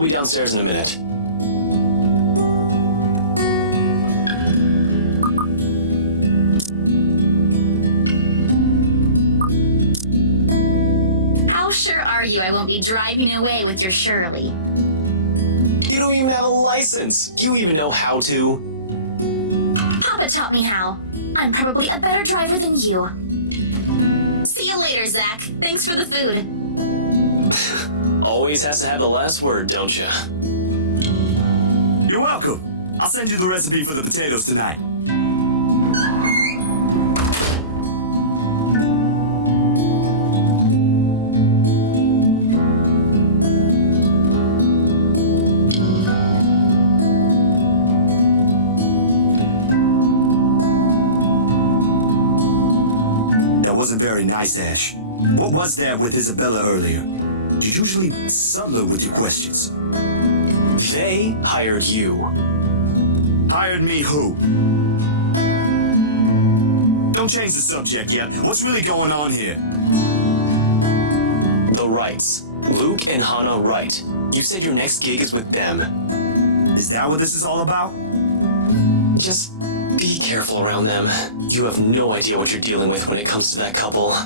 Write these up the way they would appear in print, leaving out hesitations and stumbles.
I'll be downstairs in a minute. How sure are you I won't be driving away with your Shirley? You don't even have a license. Do you even know how to? Papa taught me how. I'm probably a better driver than you. See you later, Zach. Thanks for the food. Always has to have the last word, don't you? You're welcome. I'll send you the recipe for the potatoes tonight. That wasn't very nice, Ash. What was that with Isabella earlier? You're usually subtler with your questions. They hired you. Hired me who? Don't change the subject yet. What's really going on here? The Wrights. Luke and Hannah Wright. You said your next gig is with them. Is that what this is all about? Just be careful around them. You have no idea what you're dealing with when it comes to that couple.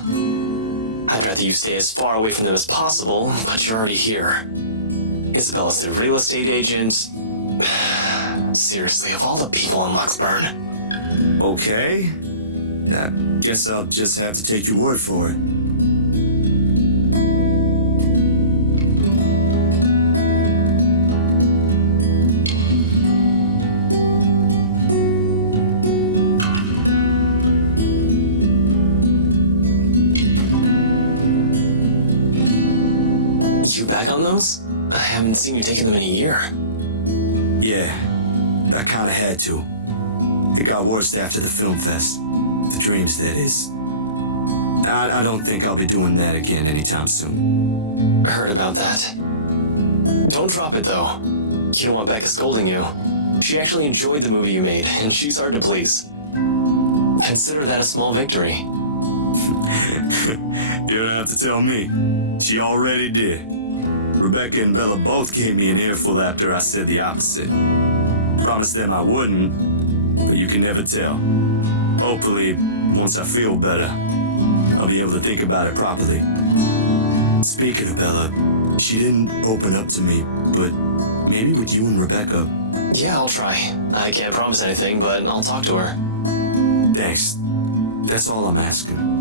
I'd rather you stay as far away from them as possible, but you're already here. Isabella's the real estate agent. Seriously, of all the people in Luxburn. Okay. I guess I'll just have to take your word for it. You back on those? I haven't seen you taking them in a year. Yeah, I kinda had to. It got worse after the film fest. The dreams, that is. I don't think I'll be doing that again anytime soon. Heard about that. Don't drop it, though. You don't want Becca scolding you. She actually enjoyed the movie you made, and she's hard to please. Consider that a small victory. You don't have to tell me. She already did. Rebecca and Bella both gave me an earful after I said the opposite. Promised them I wouldn't, but you can never tell. Hopefully, once I feel better, I'll be able to think about it properly. Speaking of Bella, she didn't open up to me, but maybe with you and Rebecca. Yeah, I'll try. I can't promise anything, but I'll talk to her. Thanks. That's all I'm asking.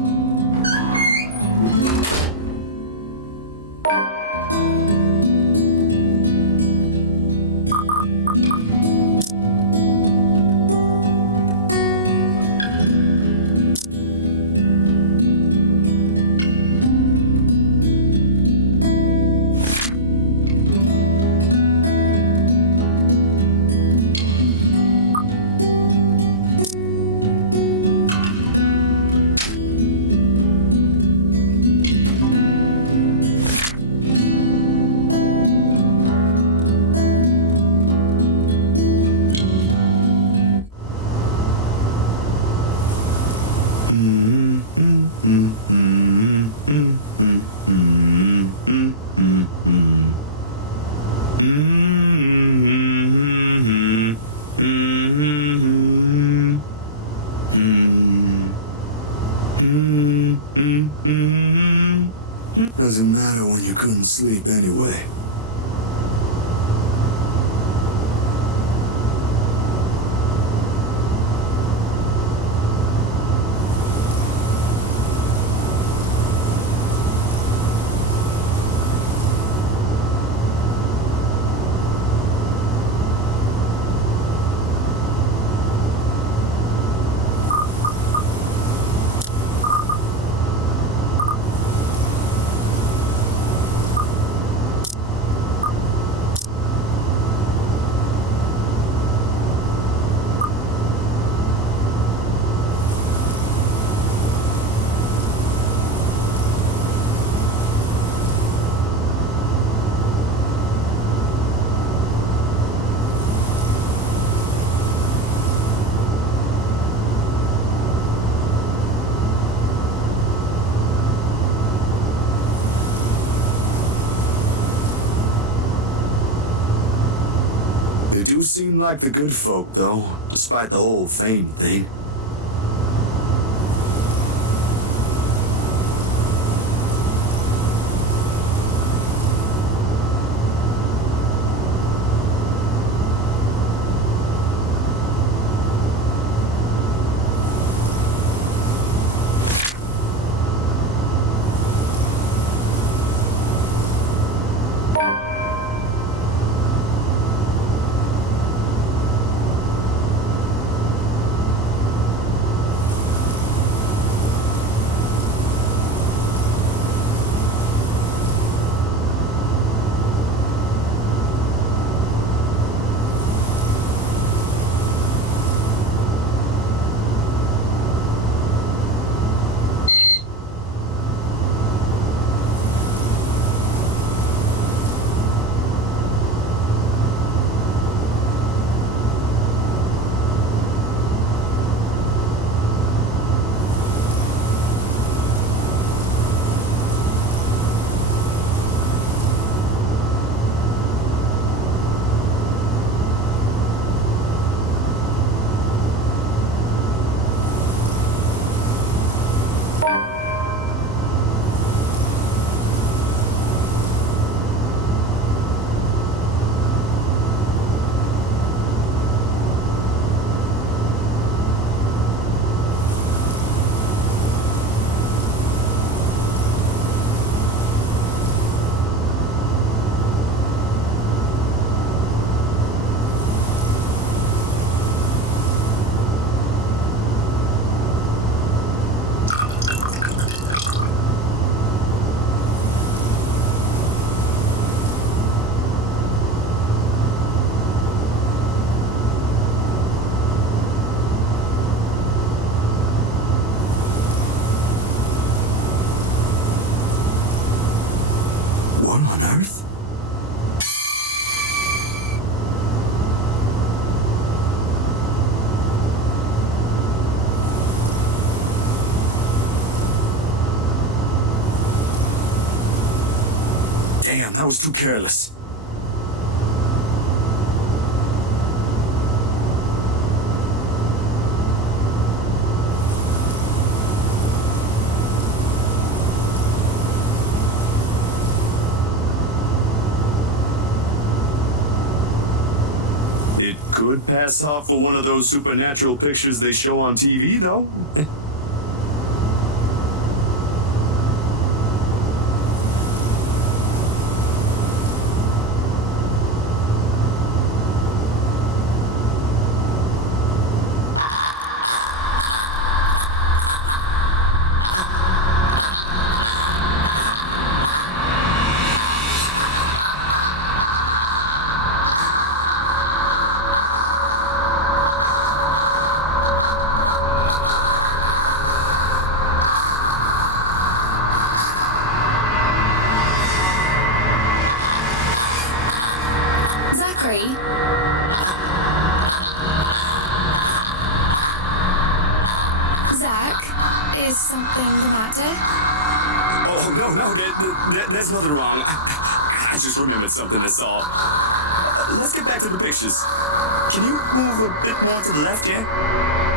They do seem like the good folk, though, despite the whole fame thing. What on earth? Damn, that was too careless. It could pass off for one of those supernatural pictures they show on TV, though. Zachary? Zach, is something the matter? Oh, no, there's nothing wrong. I just remembered something, that's all. Let's get back to the pictures. Can you move a bit more to the left, yeah?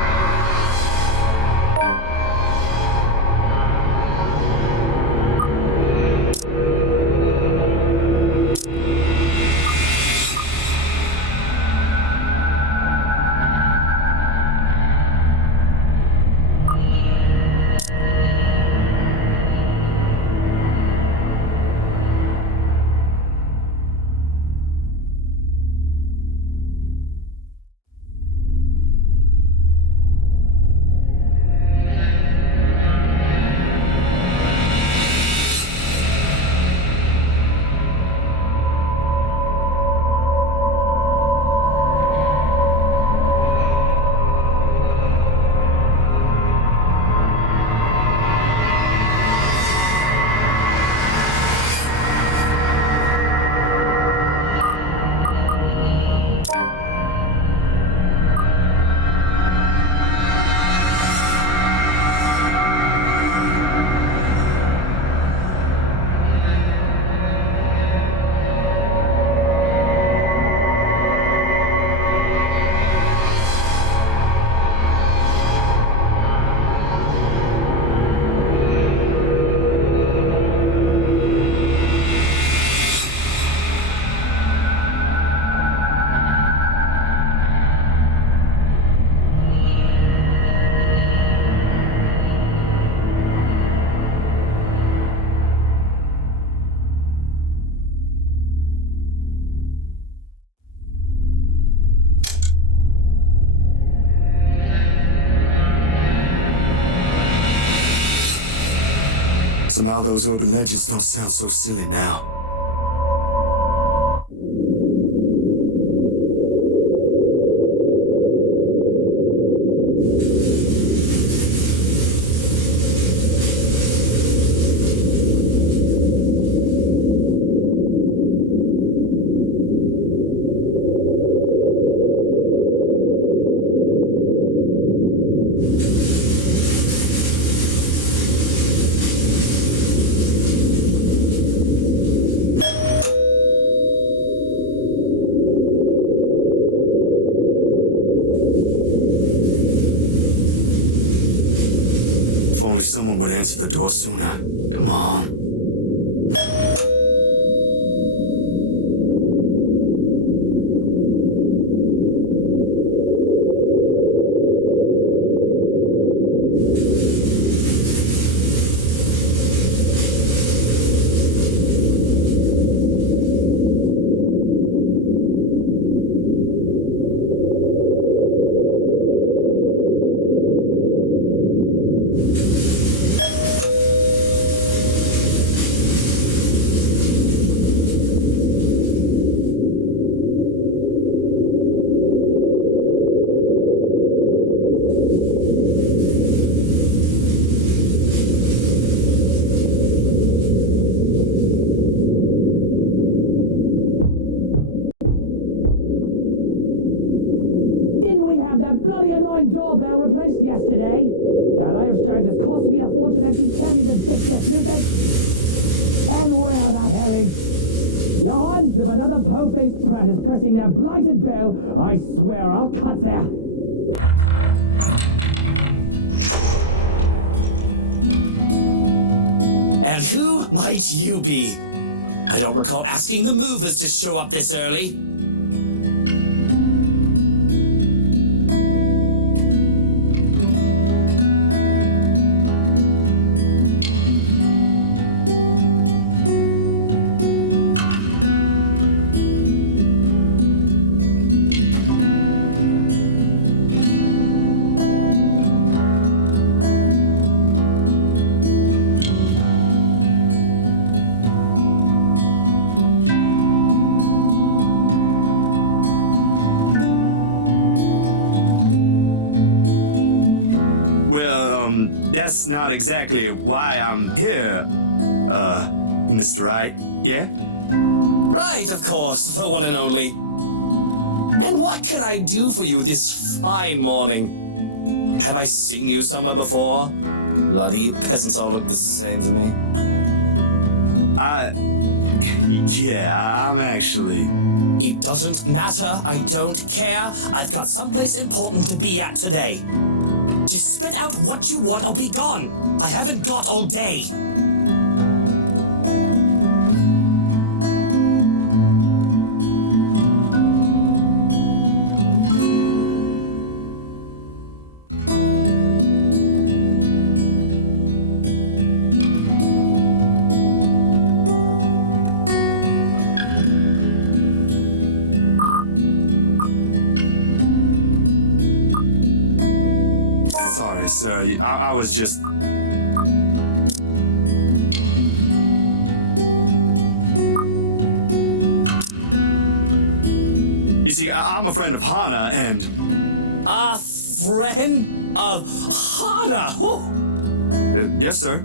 while, those urban legends don't sound so silly now. Someone would answer the door sooner. Come on. Doorbell replaced yesterday. That Irish charge has cost me a fortune and she can't even fix this music. And where the hell is... John, if another po-faced prat is pressing their blighted bell, I swear I'll cut their... And who might you be? I don't recall asking the movers to show up this early. That's not exactly why I'm here, Mr. Wright, yeah? Right, of course, the one and only. And what can I do for you this fine morning? Have I seen you somewhere before? Bloody peasants all look the same to me. Yeah, I'm actually... It doesn't matter, I don't care. I've got someplace important to be at today. Just spit out what you want or be gone. I haven't got all day. Sorry, sir. I was just... You see, I'm a friend of Hana, and... A friend of Hana? Yes, sir.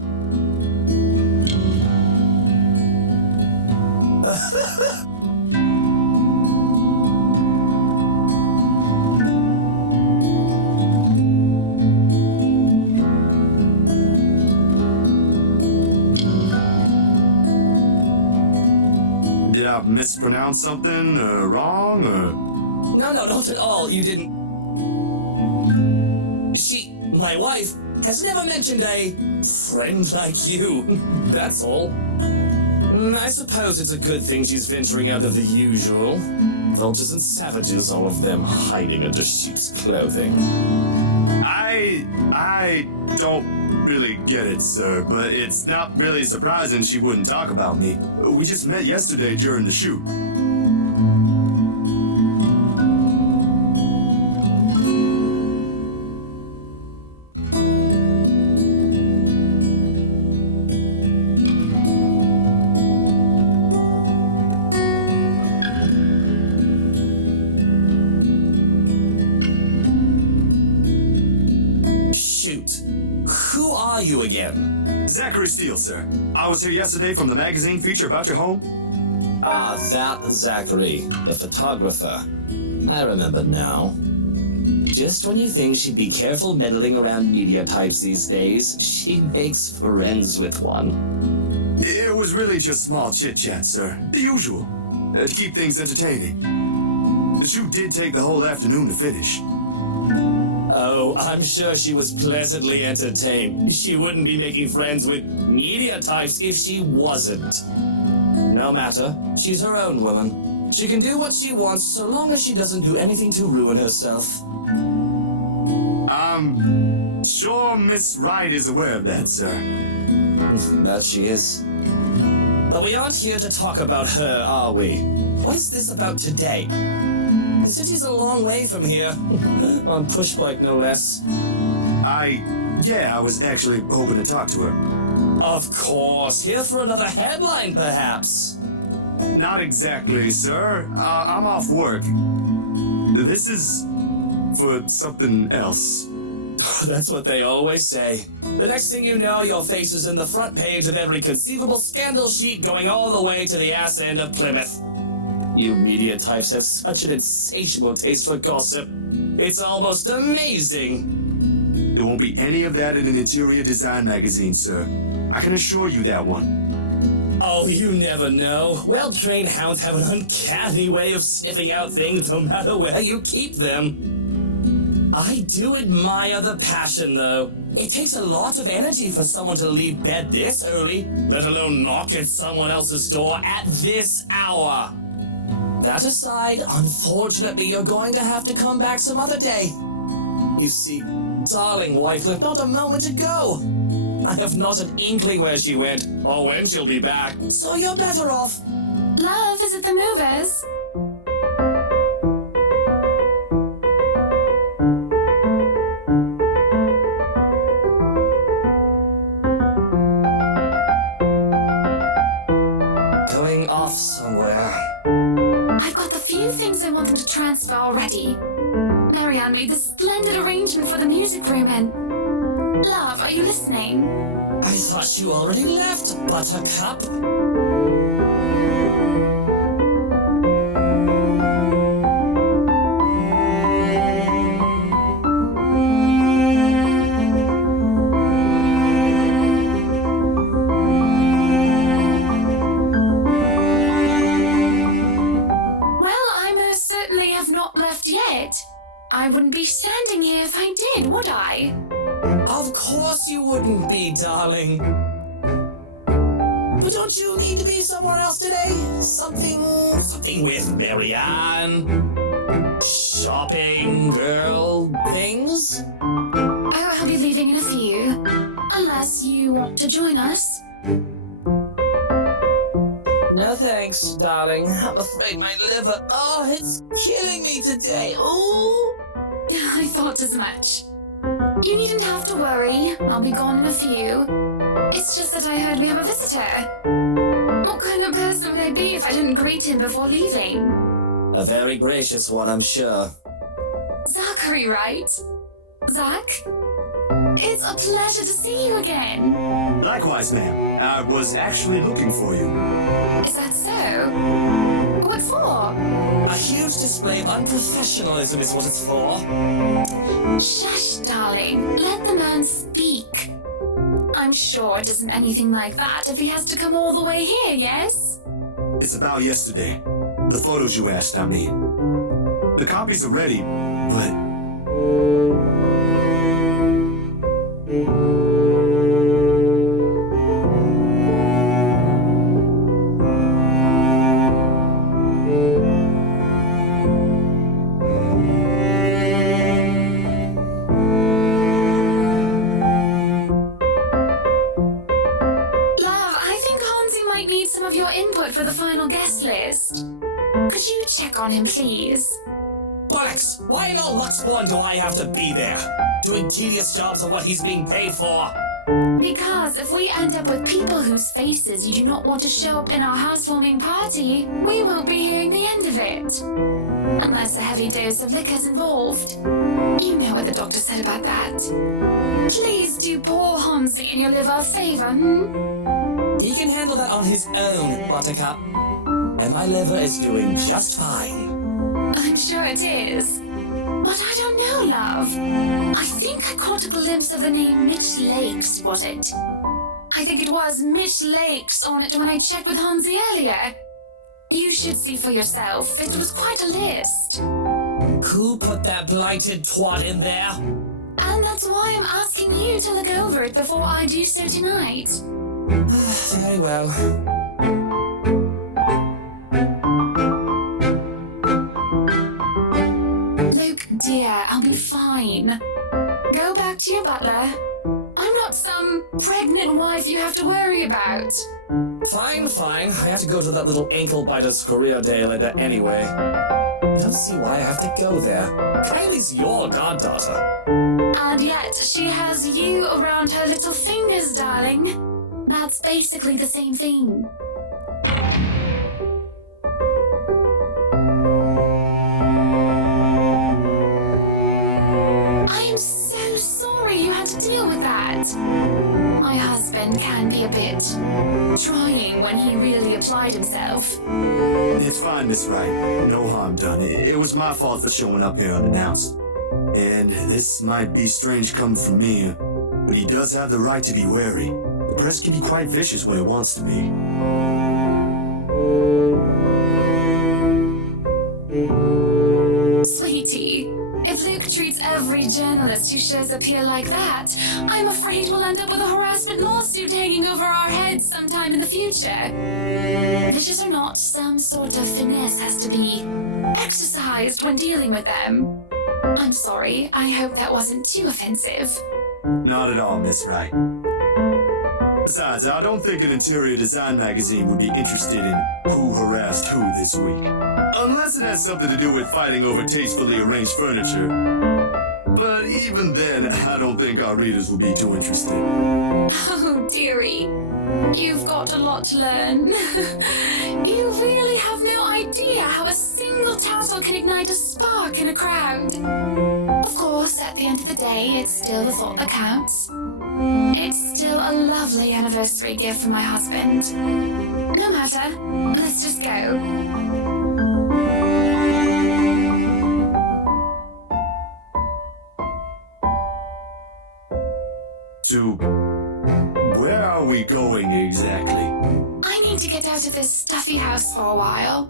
Did I mispronounce something wrong, or? No, not at all. You didn't... My wife, has never mentioned a friend like you. That's all. I suppose it's a good thing she's venturing out of the usual. Vultures and savages, all of them hiding under sheep's clothing. I don't really get it, sir, but it's not really surprising she wouldn't talk about me. We just met yesterday during the shoot. shoot. Who are you again? Zachary Steele, sir. I was here yesterday from the magazine feature about your home. Ah, that Zachary, the photographer. I remember now. Just when you think she'd be careful meddling around media types these days, she makes friends with one. It was really just small chit-chat, sir. The usual. To keep things entertaining. The shoot did take the whole afternoon to finish. Oh, I'm sure she was pleasantly entertained. She wouldn't be making friends with media types if she wasn't. No matter, she's her own woman. She can do what she wants so long as she doesn't do anything to ruin herself. I'm sure Miss Wright is aware of that, sir. That she is. But we aren't here to talk about her, are we? What is this about today? The city's a long way from here. On pushbike, no less. I was actually hoping to talk to her. Of course, here for another headline, perhaps. Not exactly, sir. I'm off work. This is for something else. That's what they always say. The next thing you know, your face is in the front page of every conceivable scandal sheet going all the way to the ass end of Plymouth. You media types have such an insatiable taste for gossip. It's almost amazing. There won't be any of that in an interior design magazine, sir. I can assure you that one. Oh, you never know. Well-trained hounds have an uncanny way of sniffing out things no matter where you keep them. I do admire the passion, though. It takes a lot of energy for someone to leave bed this early, let alone knock at someone else's door at this hour. That aside, unfortunately, you're going to have to come back some other day. You see, darling wife left not a moment ago. I have not an inkling where she went, or when she'll be back, so you're better off. Love, is it the movers? Going off somewhere. I've got the few things I want them to transfer already. Marianne made this splendid arrangement for the music room and... Love, are you listening? I thought you already left, Buttercup. I wouldn't be standing here if I did, would I? Of course you wouldn't be, darling. But don't you need to be somewhere else today? Something with Marianne? Shopping, girl, things? Oh, I'll be leaving in a few. Unless you want to join us. No thanks, darling. I'm afraid my liver... Oh, it's killing me today. Ooh. I thought as much. You needn't have to worry. I'll be gone in a few. It's just that I heard we have a visitor. What kind of person would I be if I didn't greet him before leaving? A very gracious one, I'm sure. Zachary, right? Zach? It's a pleasure to see you again. Likewise, ma'am. I was actually looking for you. Is that so? What for? A huge display of unprofessionalism is what it's for. Shush, darling. Let the man speak. I'm sure it isn't anything like that if he has to come all the way here, yes? It's about yesterday. The photos you asked, I mean. The copies are ready, but... For the final guest list. Could you check on him, please? Bollocks! Why in all Luxborn do I have to be there? Doing tedious jobs of what he's being paid for? Because if we end up with people whose faces you do not want to show up in our housewarming party, we won't be hearing the end of it. unless a heavy dose of liquor's involved. You know what the doctor said about that. Please do poor Hansi and your liver a favor, He can handle that on his own, Buttercup. And my liver is doing just fine. I'm sure it is. But I don't know, love. I think I caught a glimpse of the name Mitch Lakes, was it? I think it was Mitch Lakes on it when I checked with Hansi earlier. You should see for yourself. It was quite a list. Who put that blighted twat in there? And that's why I'm asking you to look over it before I do so tonight. Very well. Luke, dear, I'll be fine. Go back to your butler. I'm not some pregnant wife you have to worry about. Fine. I have to go to that little ankle biter's career day later anyway. I don't see why I have to go there. Kylie's your goddaughter. And yet, she has you around her little fingers, darling. That's basically the same thing. I am so sorry you had to deal with that. My husband can be a bit trying when he really applied himself. It's fine, Miss Wright. No harm done. It was my fault for showing up here unannounced. And this might be strange coming from me, but he does have the right to be wary. The press can be quite vicious when it wants to be. Sweetie, if Luke treats every journalist who shows up here like that, I'm afraid we'll end up with a harassment lawsuit hanging over our heads sometime in the future. Vicious or not, some sort of finesse has to be exercised when dealing with them. I'm sorry, I hope that wasn't too offensive. Not at all, Miss Wright. Besides, I don't think an interior design magazine would be interested in who harassed who this week. Unless it has something to do with fighting over tastefully arranged furniture. But even then, I don't think our readers would be too interested. Oh, dearie. You've got a lot to learn. You really have no idea how a single tassel can ignite a spark in a crowd. Of course, at the end of the day, it's still the thought that counts. It's still a lovely anniversary gift from my husband. No matter, let's just go. To where are we going exactly? I need to get out of this stuffy house for a while.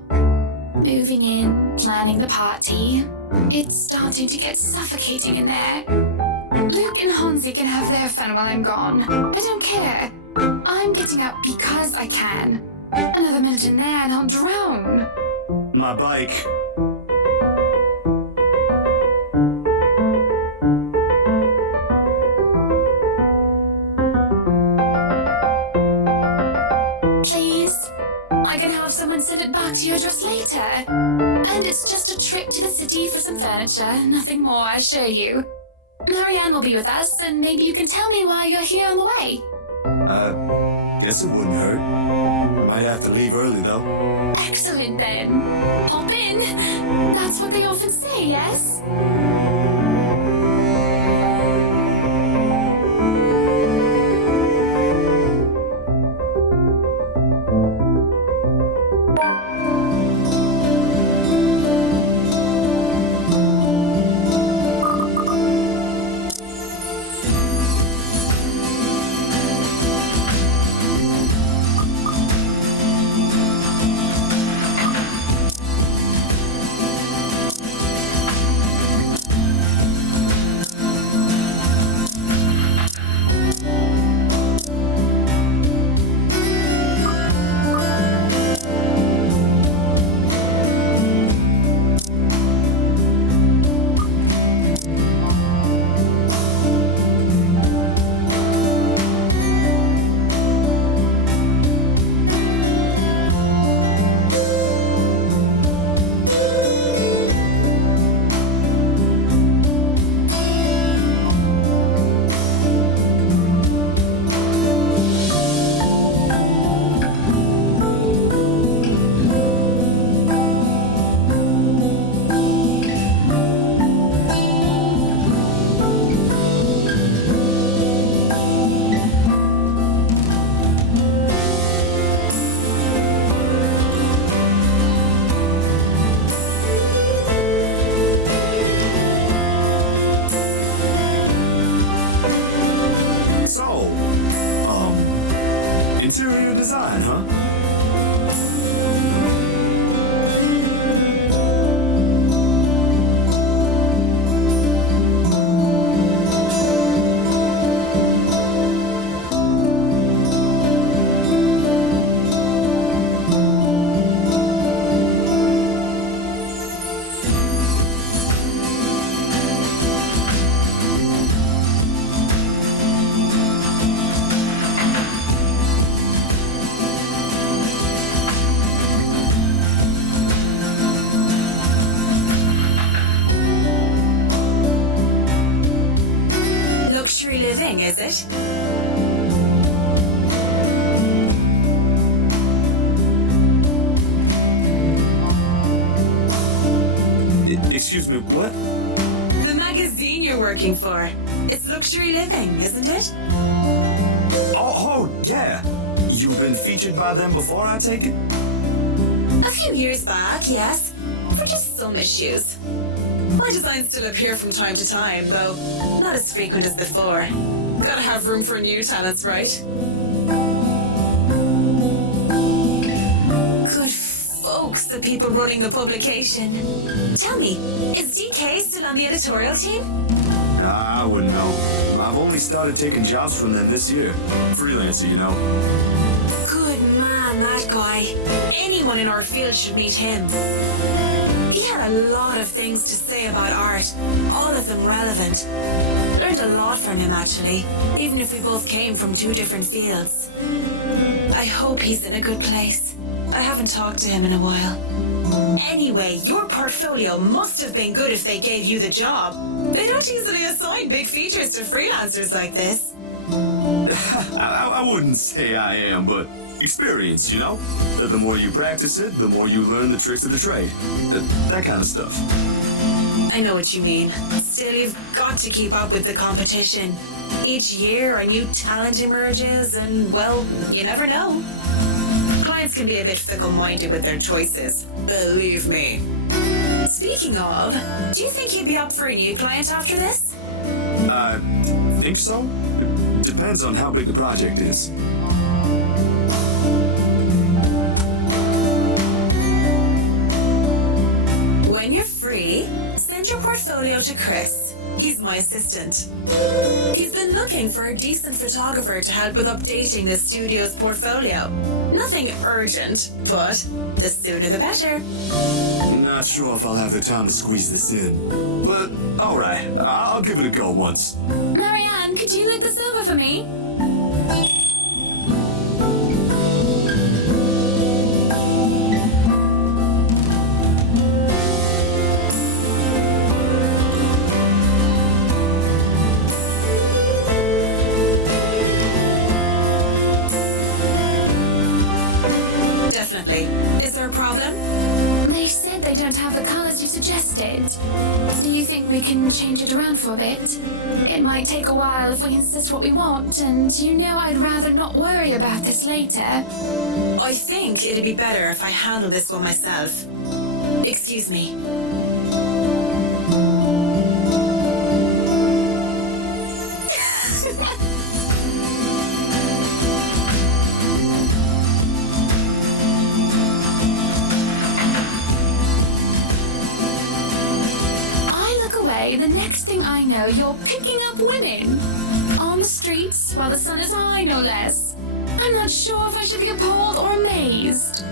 Moving in, planning the party. It's starting to get suffocating in there. Luke and Hansi can have their fun while I'm gone. I don't care. I'm getting out because I can. Another minute in there and I'll drown. My bike. Please? I can have someone send it back to your address later. And it's just a trip to the city for some furniture. Nothing more, I assure you. Marianne will be with us, and maybe you can tell me why you're here on the way. Guess it wouldn't hurt. Might have to leave early, though. Excellent, then. Hop in. That's what they often say, yes? thing, is it? Excuse me, what? The magazine you're working for. It's luxury living, isn't it? Oh, yeah. You've been featured by them before, I take it? A few years back, yes. For just some issues. My designs still appear from time to time, though not as frequent as before. Gotta have room for new talents, right? Good folks, the people running the publication. Tell me, is DK still on the editorial team? I wouldn't know. I've only started taking jobs from them this year. Freelancer, you know. Good man, that guy. Anyone in our field should meet him. He had a lot of things to say about art, all of them relevant. Learned a lot from him, actually, even if we both came from two different fields. I hope he's in a good place. I haven't talked to him in a while. Anyway, your portfolio must have been good if they gave you the job. They don't easily assign big features to freelancers like this. I wouldn't say I am, but experience, you know? The more you practice it, the more you learn the tricks of the trade. That kind of stuff. I know what you mean. Still, you've got to keep up with the competition. Each year, a new talent emerges, and, well, you never know. Clients can be a bit fickle-minded with their choices. Believe me. Speaking of, do you think you'd be up for a new client after this? I think so. Depends on how big the project is. When you're free, send your portfolio to Chris. He's my assistant. He's been looking for a decent photographer to help with updating the studio's portfolio. Nothing urgent, but the sooner the better. Not sure if I'll have the time to squeeze this in. But, alright, I'll give it a go once. Marianne, could you look this over for me? Definitely. Is there a problem? They said they don't have the colors you suggested. Do you think we can change it around for a bit? It might take a while if we insist what we want, and you know I'd rather not worry about this later. I think it'd be better if I handle this one myself. Excuse me. The next thing I know, you're picking up women. On the streets, while the sun is high, no less. I'm not sure if I should be appalled or amazed.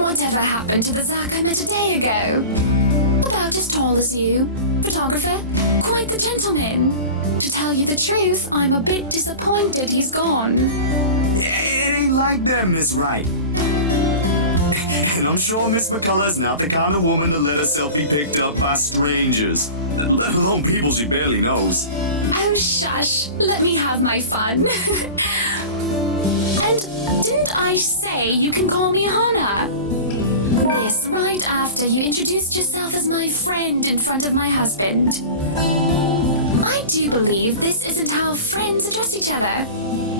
Whatever happened to the Zach I met a day ago? About as tall as you. Photographer. Quite the gentleman. To tell you the truth, I'm a bit disappointed he's gone. It ain't like that, Miss Wright. And I'm sure Miss McCullough's not the kind of woman to let herself be picked up by strangers, let alone people she barely knows. Oh, shush. Let me have my fun. And didn't I say you can call me Hannah? This right after you introduced yourself as my friend in front of my husband. I do believe this isn't how friends address each other.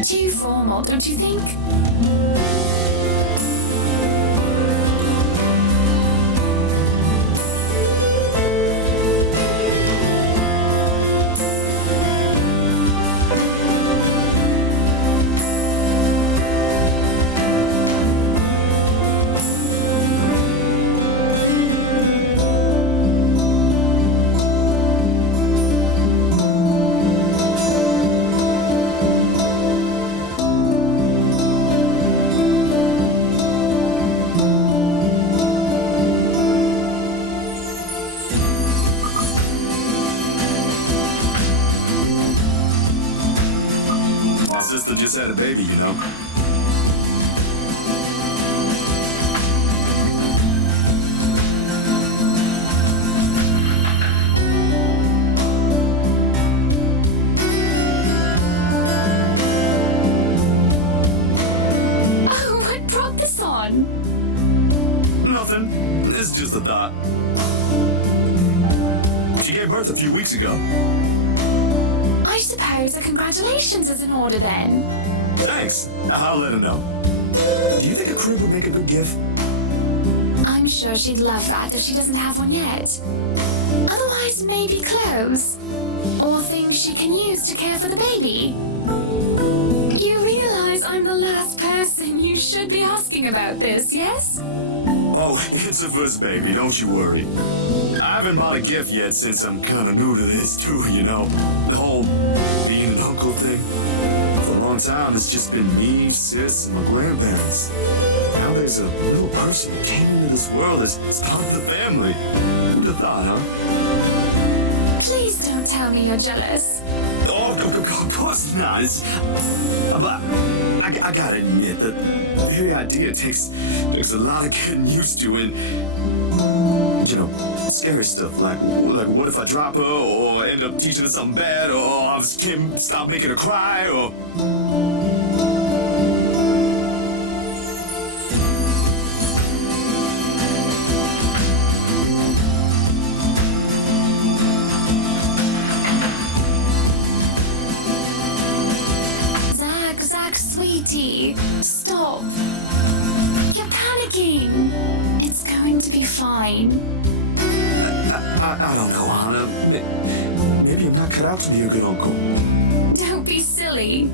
Too formal, don't you think? My sister just had a baby, you know. She gave birth a few weeks ago. I suppose a congratulations is in order then. Thanks. I'll let her know. Do you think a crib would make a good gift? I'm sure she'd love that if she doesn't have one yet. Otherwise, maybe clothes. Or things she can use to care for the baby. You realize I'm the last person you should be asking about this, yes? Oh, it's a first baby, don't you worry. I haven't bought a gift yet since I'm kinda new to this too, you know. The whole being an uncle thing. For a long time, it's just been me, sis, and my grandparents. Now there's a little person who came into this world as part of the family. Who'd have thought, huh? Please don't tell me you're jealous. Oh, of course not. But I gotta admit that the very idea takes a lot of getting used to, and you know, scary stuff like what if I drop her, or end up teaching her something bad, or I can't stop making her cry, or. Sweetie, stop. You're panicking. It's going to be fine. I don't know, Hannah. Maybe I'm not cut out to be a good uncle. Don't be silly.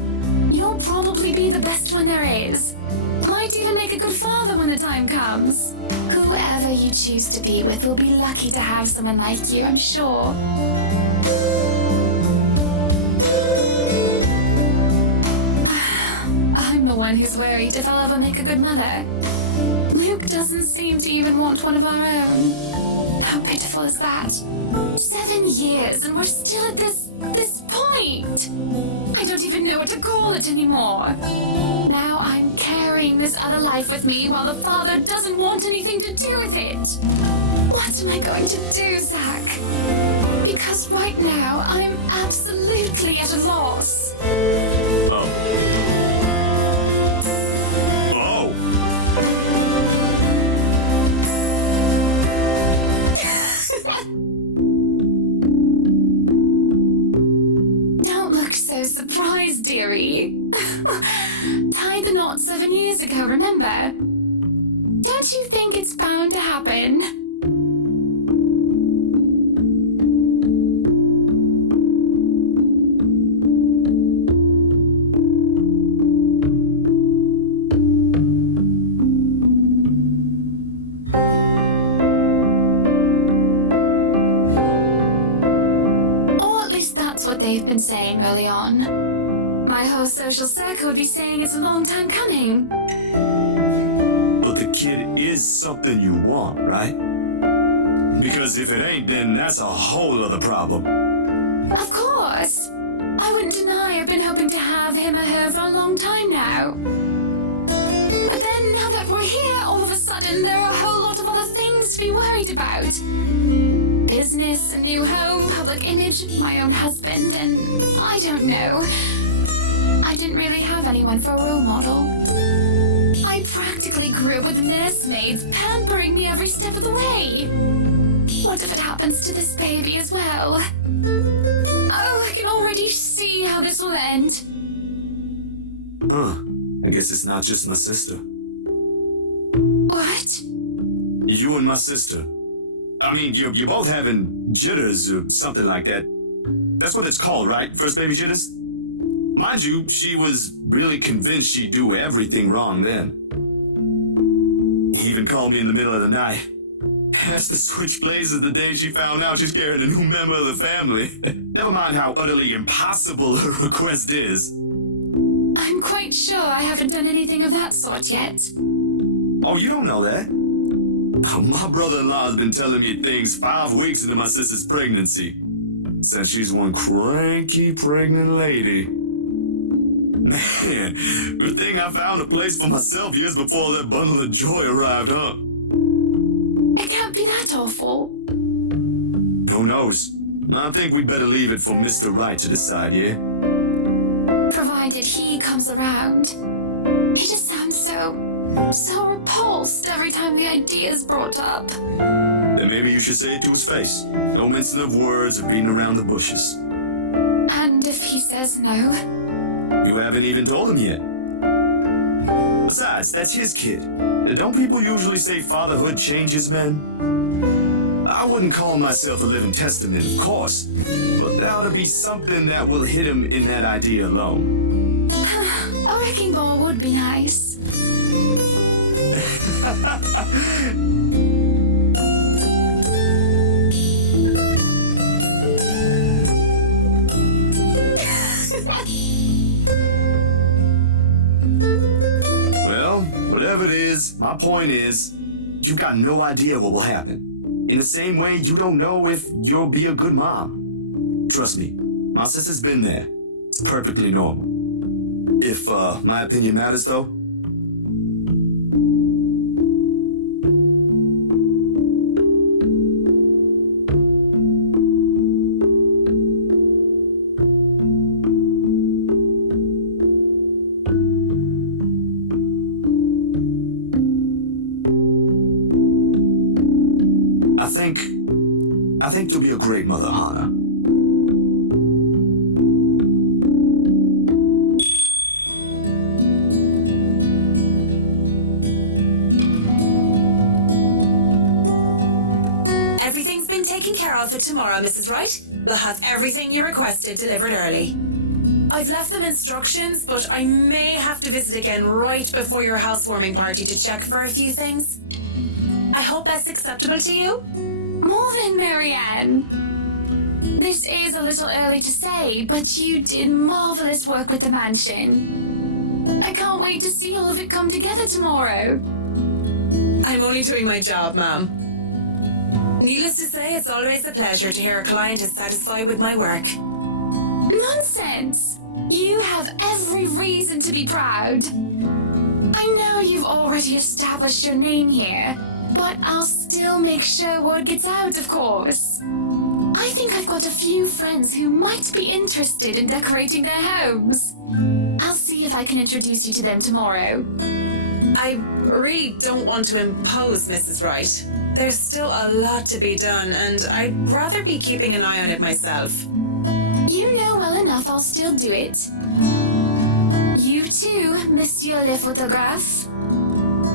You'll probably be the best one there is. Might even make a good father when the time comes. Whoever you choose to be with will be lucky to have someone like you, I'm sure. I'm the one who's worried if I'll ever make a good mother. Luke doesn't seem to even want one of our own. How pitiful is that? 7 years and we're still at this point. I don't even know what to call it anymore. Now I'm carrying this other life with me while the father doesn't want anything to do with it. What am I going to do, Zach? Because right now I'm absolutely at a loss. Don't look so surprised, dearie. Tied the knot 7 years ago, remember? Don't you think it's bound to happen? They've been saying early on. My whole social circle would be saying it's a long time coming. But the kid is something you want, right? Because if it ain't, then that's a whole other problem. Of course. I wouldn't deny I've been hoping to have him or her for a long time now. But then, now that we're here, all of a sudden, there are a whole lot of other things to be worried about. Business, a new home, public image, my own husband, and I don't know. I didn't really have anyone for a role model. I practically grew up with nursemaids pampering me every step of the way. What if it happens to this baby as well? Oh, I can already see how this will end. Huh. I guess it's not just my sister. What? You and my sister. I mean, you're both having jitters or something like that. That's what it's called, right? First baby jitters? Mind you, she was really convinced she'd do everything wrong then. He even called me in the middle of the night. Asked to switch places the day she found out she's carrying a new member of the family. Never mind how utterly impossible her request is. I'm quite sure I haven't done anything of that sort yet. Oh, you don't know that? My brother-in-law has been telling me things 5 weeks into my sister's pregnancy. Said she's one cranky pregnant lady. Man, good thing I found a place for myself years before that bundle of joy arrived, huh? It can't be that awful. Who knows? I think we'd better leave it for Mr. Right to decide, yeah? Provided he comes around. He just sounds so repulsed every time the idea is brought up. then maybe you should say it to his face. No mincing of words or beating around the bushes. And if he says no? You haven't even told him yet. Besides, that's his kid. Don't people usually say fatherhood changes men? I wouldn't call myself a living testament, of course, but there ought to be something that will hit him in that idea alone. A wrecking ball would be nice. Well, whatever it is, my point is, you've got no idea what will happen. In the same way, you don't know if you'll be a good mom. Trust me, my sister's been there. It's perfectly normal. If, my opinion matters, though, I think you'll be a great mother, Hana. Everything's been taken care of for tomorrow, Mrs. Wright. We'll have everything you requested delivered early. I've left them instructions, but I may have to visit again right before your housewarming party to check for a few things. I hope that's acceptable to you. More than Marianne. This is a little early to say, but you did marvelous work with the mansion. I can't wait to see all of it come together tomorrow. I'm only doing my job, ma'am. Needless to say, it's always a pleasure to hear a client is satisfied with my work. Nonsense! You have every reason to be proud. I know you've already established your name here, but I'll still make sure word gets out, of course. I think I've got a few friends who might be interested in decorating their homes. I'll see if I can introduce you to them tomorrow. I really don't want to impose, Mrs. Wright. There's still a lot to be done, and I'd rather be keeping an eye on it myself. You know well enough I'll still do it. You too, Monsieur Le Photographe.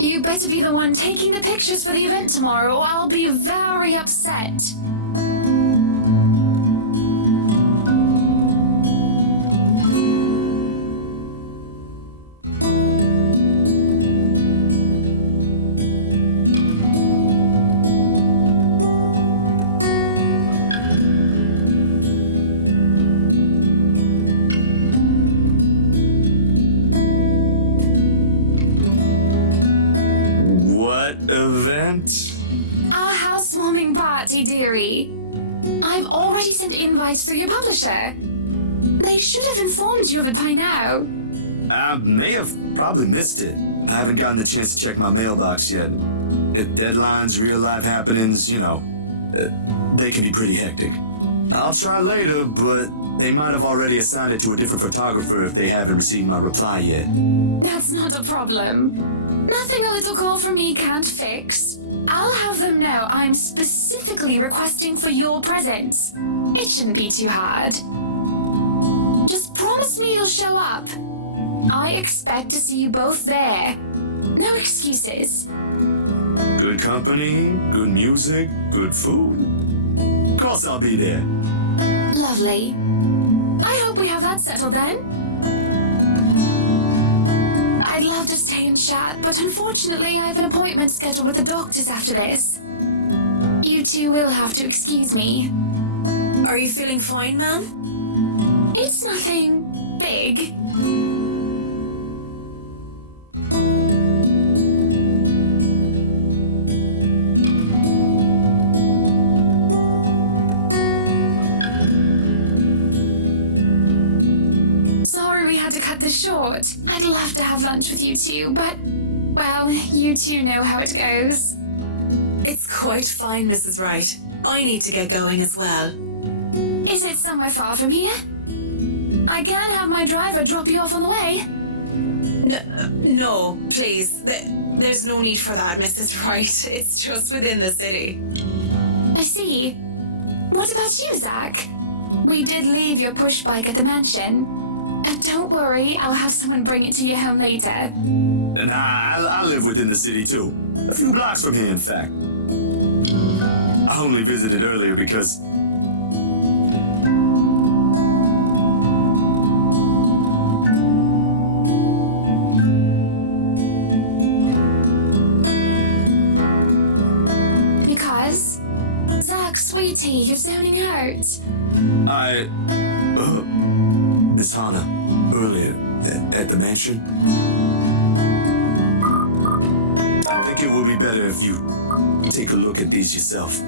You better be the one taking the pictures for the event tomorrow, or I'll be very upset. Event? Our housewarming party, dearie. I've already sent invites through your publisher. They should have informed you of it by now. I may have probably missed it. I haven't gotten the chance to check my mailbox yet. Deadlines, real life happenings, you know, they can be pretty hectic. I'll try later, but they might have already assigned it to a different photographer if they haven't received my reply yet. That's not a problem. Nothing a little call from me can't fix. I'll have them know I'm specifically requesting for your presence. It shouldn't be too hard. Just promise me you'll show up. I expect to see you both there. No excuses. Good company, good music, good food. Of course I'll be there. Lovely. I hope we have that settled then. I'd love to stay and chat, but unfortunately I have an appointment scheduled with the doctors after this. You two will have to excuse me. Are you feeling fine, ma'am? It's nothing big. Sorry we had to cut this short. I'd love to have lunch with you two, but, well, you two know how it goes. It's quite fine, Mrs. Wright. I need to get going as well. Is it somewhere far from here? I can have my driver drop you off on the way. No, please. There's no need for that, Mrs. Wright. It's just within the city. I see. What about you, Zach? We did leave your push bike at the mansion. Don't worry, I'll have someone bring it to your home later. And I live within the city too. A few blocks from here, in fact. I only visited earlier because... Because? Zach, sweetie, you're zoning out. Miss Hana, earlier, at the mansion. I think it would be better if you take a look at these yourself.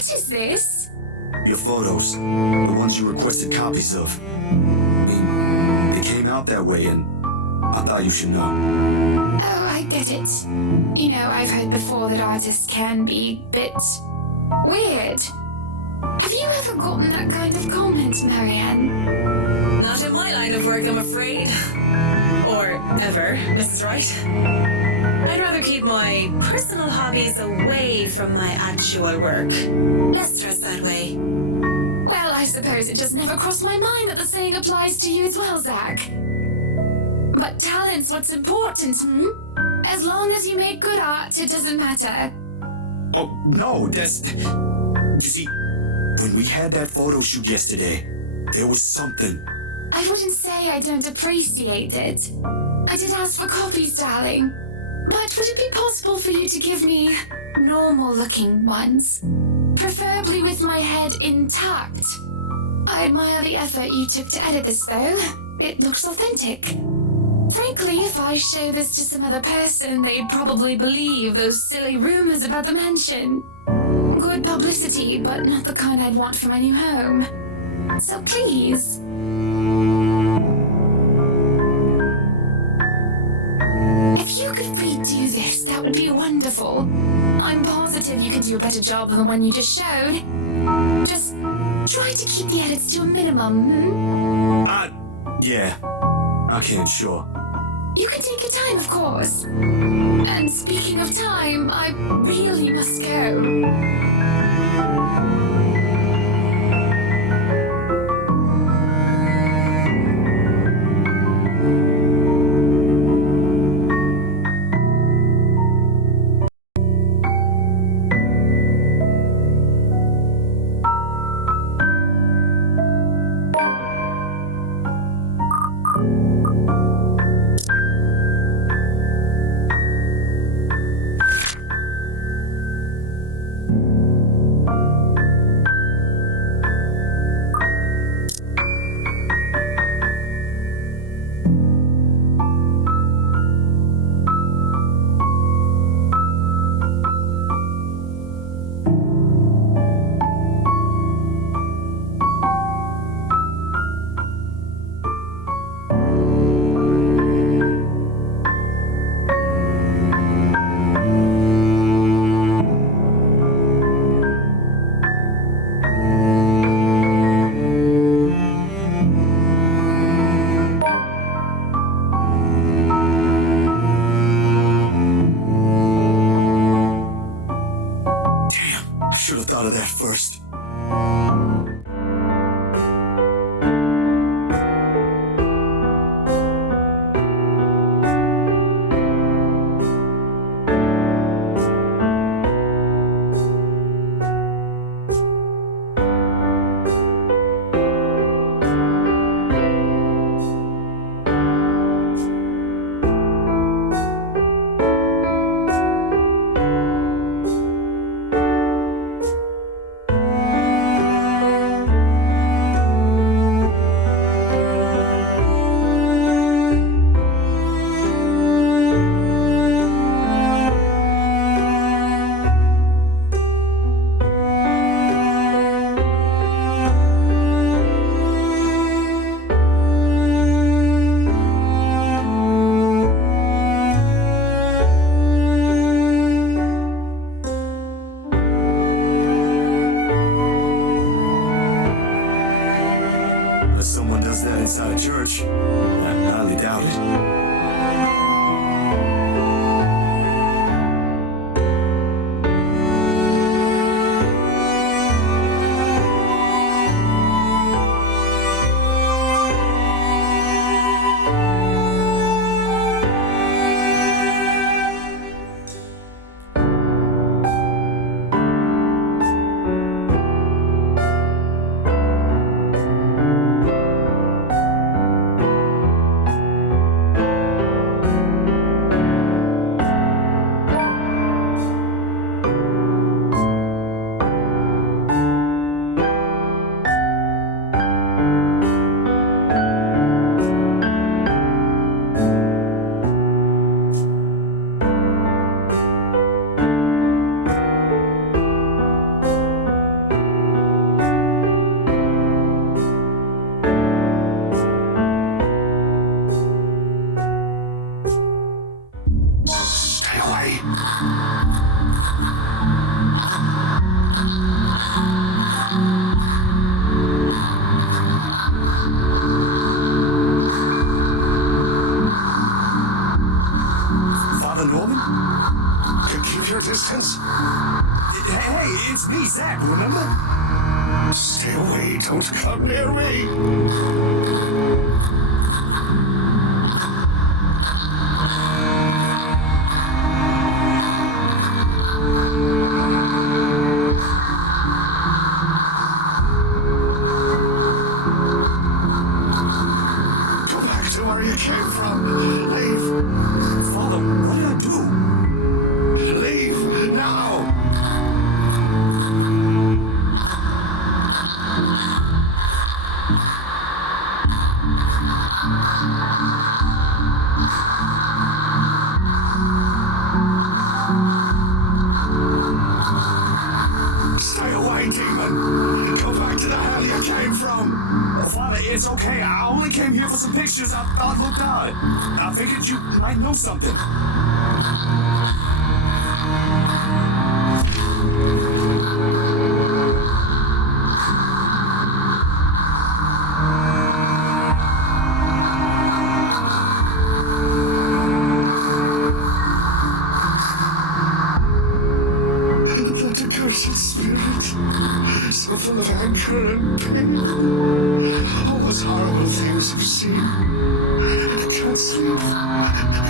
What is this? Your photos, the ones you requested copies of. I mean, they came out that way and I thought you should know. Oh, I get it. You know, I've heard before that artists can be a bit weird. Have you ever gotten that kind of comment, Marianne? Not in my line of work, I'm afraid. Or ever, Mrs. Wright. I'd rather keep my personal hobbies away from my actual work. Less stress that way. Well, I suppose it just never crossed my mind that the saying applies to you as well, Zach. But talent's what's important, As long as you make good art, it doesn't matter. Oh, no, that's... You see, when we had that photo shoot yesterday, there was something. I wouldn't say I don't appreciate it. I did ask for copies, darling. But would it be possible for you to give me normal-looking ones? Preferably with my head intact. I admire the effort you took to edit this, though. It looks authentic. Frankly, if I show this to some other person, they'd probably believe those silly rumors about the mansion. Good publicity, but not the kind I'd want for my new home. So please... If you could redo this, that would be wonderful. I'm positive you can do a better job than the one you just showed. Just try to keep the edits to a minimum, Yeah. I can, sure. You can take your time, of course. And speaking of time, I really must go. Should have thought of that first. much. I highly doubt it. Stay away. Father Norman? Keep your distance. Hey, it's me, Zach, remember? Stay away. Don't come near me. Go back to where you came from. Leave. Father, what did I do? Leave now. Stay away, demon. Go back to the hell you came from. Father, it's okay. I only came here for some pictures. I thought it looked odd. I figured you might know something. That accursed spirit, so full of anger and pain. All those horrible things you've seen. I can't sleep. I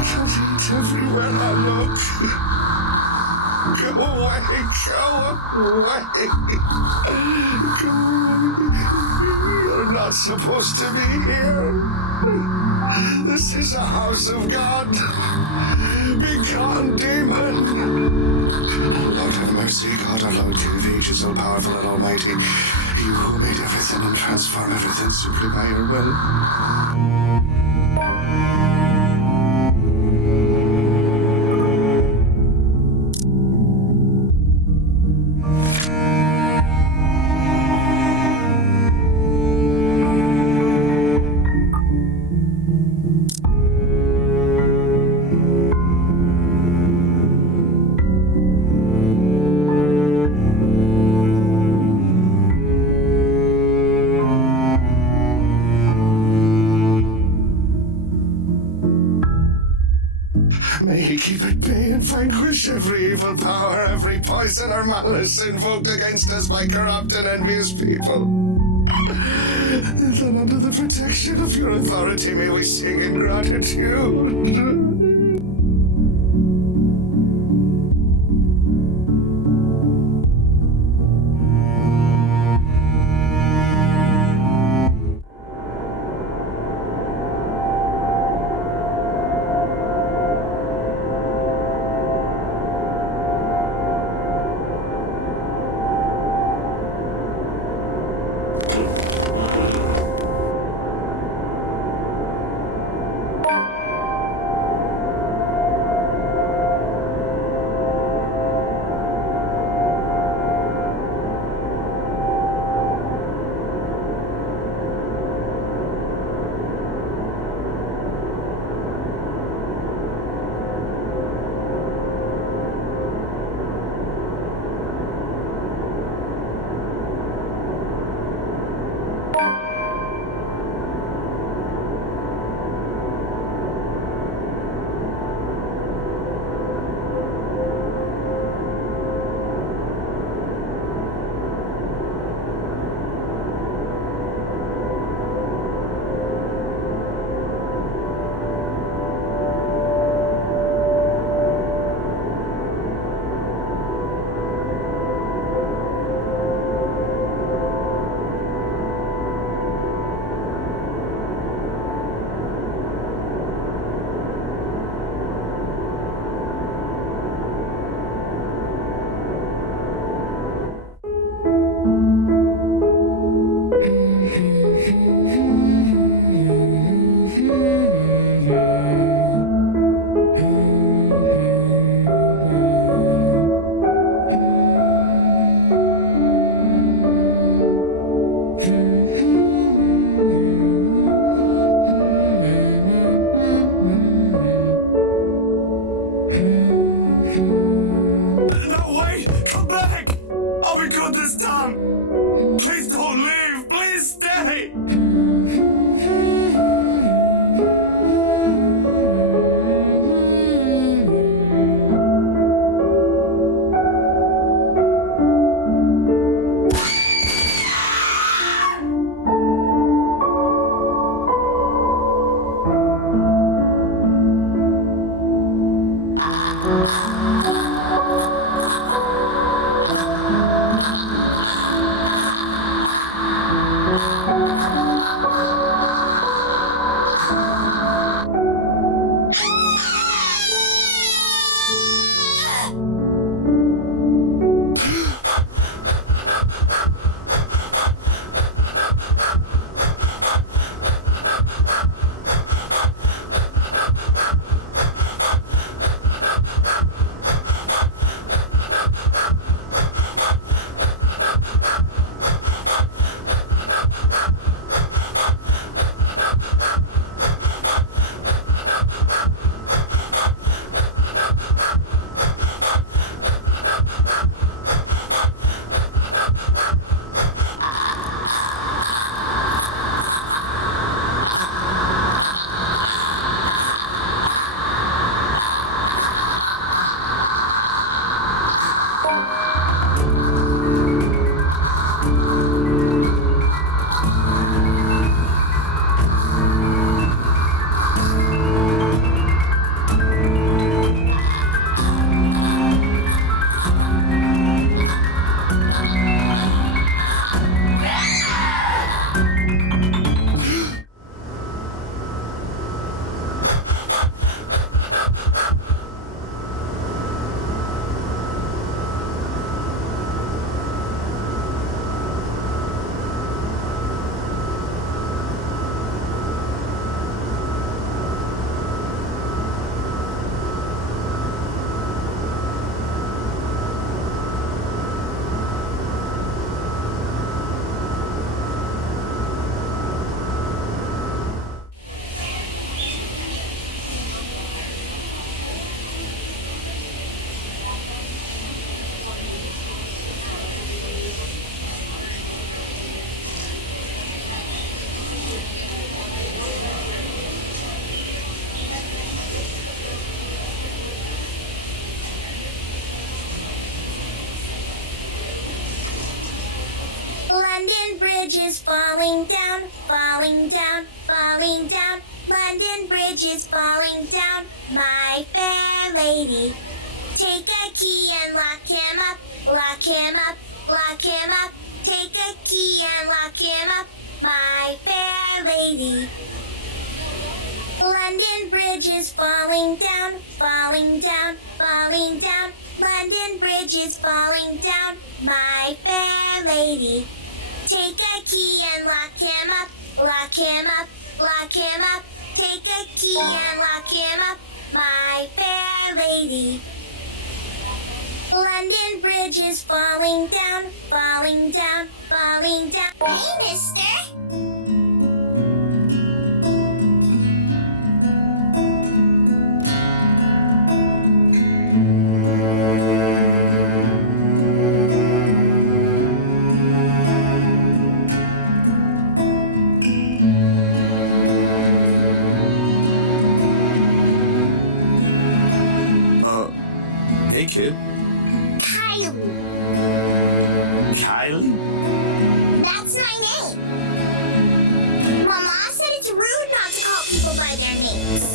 can't eat everywhere I look. Go away, go away. Go away. You're not supposed to be here. This is a house of God. Be gone, demon. Lord have mercy, God our Lord, King of ages, all powerful and almighty. You who made everything and transform everything simply by your will. May he keep at bay and vanquish every evil power, every poison or malice invoked against us by corrupt and envious people. Then under the protection of your authority may we sing in gratitude. want this time. Please don't leave. Please stay. London Bridge is falling down, falling down, falling down. London Bridge is falling down, my fair lady. Take a key and lock him up, lock him up, lock him up. Take a key and lock him up, my fair lady. London Bridge is falling down, falling down, falling down. London Bridge is falling down, my fair lady. Take a key and lock him up, lock him up, lock him up. Take a key and lock him up, my fair lady. London Bridge is falling down, falling down, falling down. Hey, mister. Hey, kid. Kylie. Kylie? That's my name. Mama said it's rude not to call people by their names.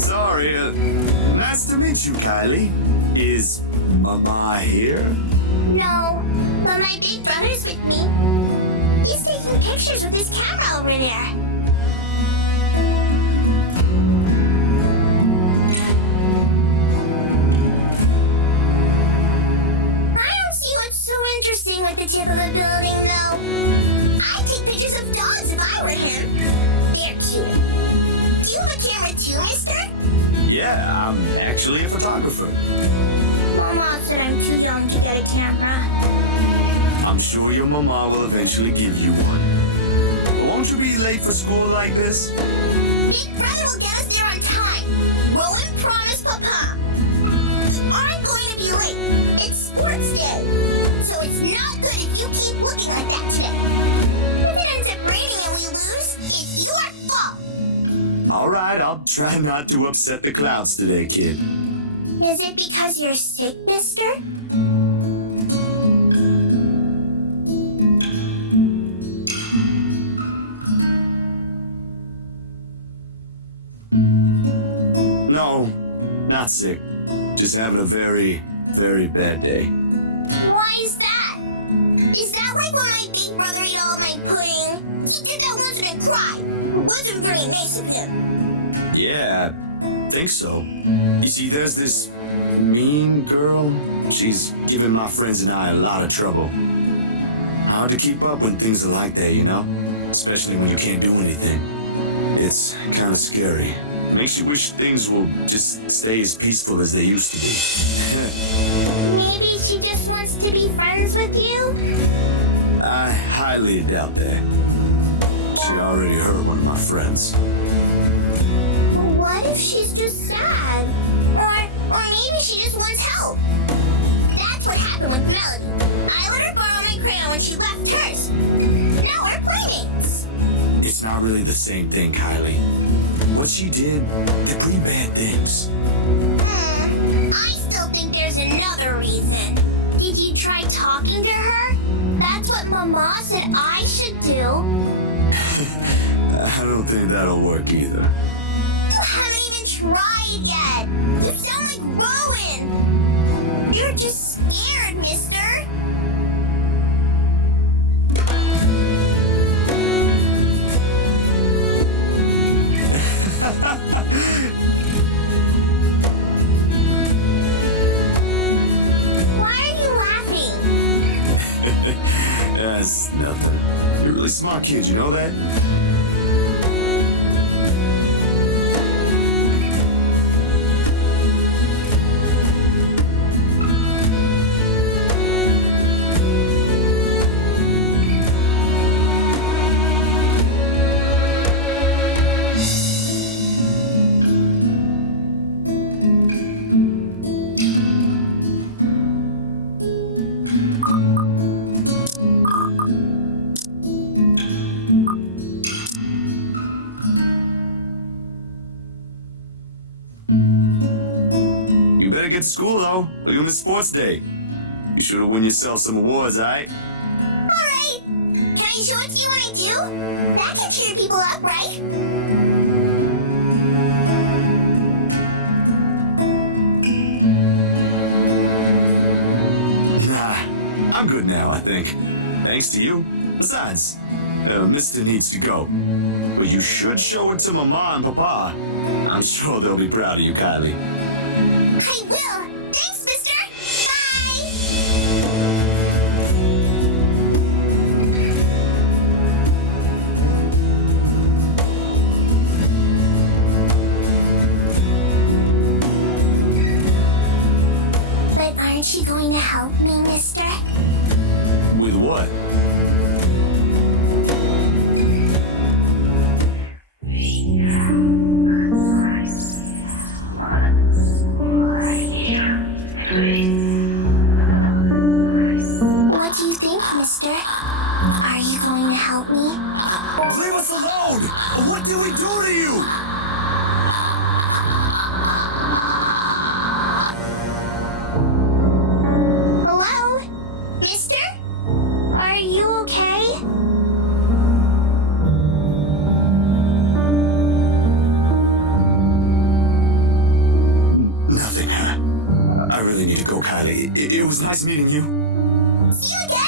Sorry, nice to meet you, Kylie. Is Mama here? No, but my big brother's with me. He's taking pictures with his camera over there. I don't see what's so interesting with the tip of the building, though. I'd take pictures of dogs if I were him. They're cute. Do you have a camera too, mister? Yeah, I'm actually a photographer. Mama said I'm too young to get a camera. I'm sure your mama will eventually give you one. But won't you be late for school like this? Big brother will get us there on time. Rowan promised Papa. I'm going to be late. It's sports day. So it's not good if you keep looking like that today. If it ends up raining and we lose, it's your fault. All right, I'll try not to upset the clouds today, kid. Is it because you're sick, mister? No, not sick. Just having a very, very bad day. Why is that? Is that like when my big brother ate all of my pudding? He did that once and I cried. It wasn't very nice of him. Yeah, I think so. You see, there's this mean girl. She's giving my friends and I a lot of trouble. Hard to keep up when things are like that, you know? Especially when you can't do anything. It's kind of scary. Makes you wish things will just stay as peaceful as they used to be. Maybe she just wants to be friends with you? I highly doubt that. She already hurt one of my friends. What if she's just sad? Or maybe she just wants help. That's what happened with Melody. I let her borrow my crayon when she left hers. Now we're playmates. It's not really the same thing, Kylie. What she did, they're pretty bad things. I still think there's another reason. Did you try talking to her? That's what Mama said I should do. I don't think that'll work either. You haven't even tried yet. You sound like Rowan. You're just scared, mister. Why are you laughing? That's nothing. You're a really smart kid, you know that? You better get to school, though, or you'll miss sports day. You sure to win yourself some awards, alright? Alright. Can I show it to you when I do? That can cheer people up, right? Nah, I'm good now, I think. Thanks to you. Besides, Mister needs to go. But you should show it to Mama and Papa. I'm sure they'll be proud of you, Kylie. I will. Thanks, mister. Bye. But aren't you going to help me, mister? With what? What do you think, mister? Are you going to help me? Leave us alone! What did we do to you? Hello? Mister? Are you okay? Nothing. I really need to go, Kylie. It was nice meeting you. See you again!